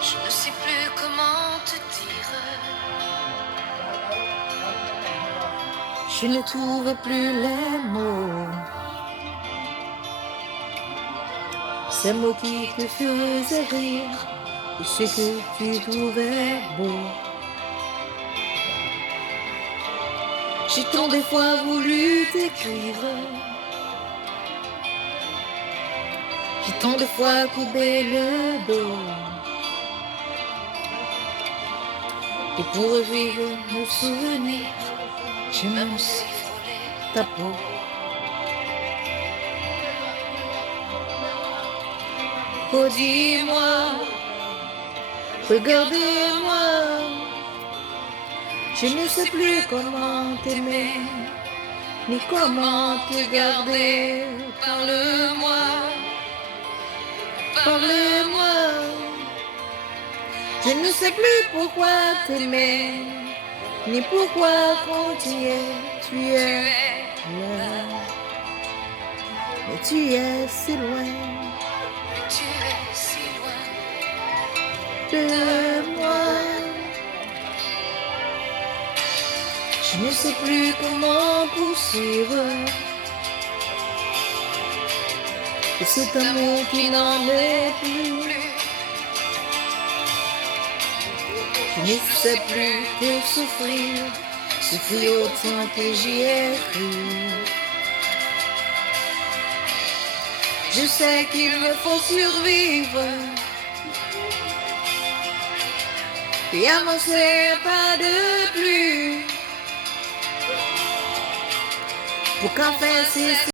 Je ne sais plus comment te dire. Je ne trouve plus les mots. Ces mots qui te faisaient rire, et ce que tu trouvais beau. J'ai tant de fois voulu t'écrire. J'ai tant de fois coupé le dos. Et pour revivre nos souvenirs, j'ai même Si frôler ta peau. Oh dis-moi, regarde-moi, je ne sais plus comment t'aimer, ni comment te garder. parle-moi, Parle-moi, je ne sais plus pourquoi t'aimer, ni pourquoi quand tu es là. Mais tu es si loin tu es si loin. de moi. Je ne sais plus comment poursuivre et cet amour qui n'en est plus. Je ne sais plus que souffrir autant que j'y ai cru. Je sais qu'il me faut survivre et avancer pas de plus pour qu'enfin cesse